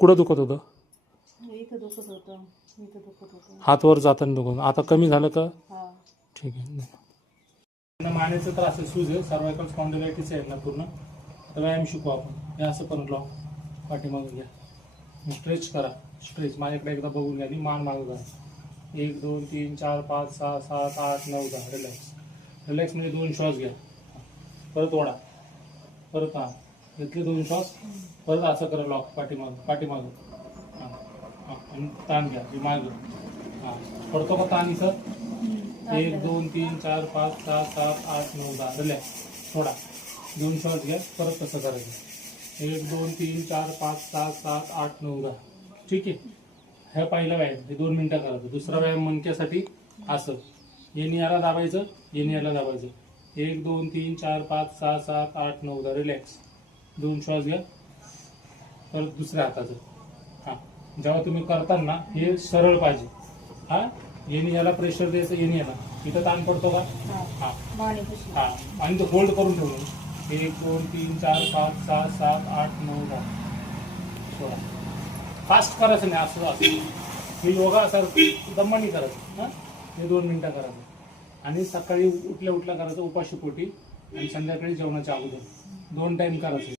कुठं दुखत होतं? इथं दुखत होतं, इथं दुखत होतं. हात वर जाताना दुखत. आता कमी झालं का? हा. ठीक आहे. मानेचा त्रास आहे, सूज आहे, सर्वायकल स्पॉन्डिलायटिस आहे ना पूर्ण. तर व्यायाम शिकू आपण. हे असं पण लॉक पाठीमागून घ्या, स्ट्रेच करा. स्ट्रेच माझ्याकडे एकदा बघून घ्या आणि मान मागं करा. 1 2 3 4 5 6 7 8 9 10. रिलॅक्स. रिलॅक्स म्हणजे 2 श्वास घ्या, परत ओढा, परत हा घेतले 2 श्वास, परत असं करा लॉक पाठीमागं. हां हां, आणि ताण घ्या मागं. हां, पडतो का ताण इथं? 1 2 3 4 5 6 7 8 9 10. रिलॅक्स. थोडा 2 श्वास घ्या, परत तसं करायचं. 1 2 3 4 5 6 7 8 9 10. ठीक आहे. हा पहिला व्यायाम, हे 2 मिनिटं करायचं. दुसरा व्यायाम मणक्यासाठी असं येणी याला दाबायचं, येणी याला दाबायचं. 1 2 3 4 5 6 7 8 9 10. रिलॅक्स. 2 श्वास घ्या, परत दुसऱ्या हाताचं. हां, जेव्हा तुम्ही करताना हे सरळ पाहिजे. हा, येणी याला प्रेशर द्यायचं, येणी याला. इथं ताण पडतो का? हां हां, आणि तो होल्ड करून ठेवून 1 2 3 4 5 6 7 8 9 10. थोडा फास्ट करायचं नाही, असं असं हे योगासारखं दमानी करायचं. हां, हे 2 मिनिटं करायचं. आणि सकाळी उठल्या करायचं उपाशी पोटी, आणि संध्याकाळी जेवणाच्या अगोदर 2 टाइम करायचं.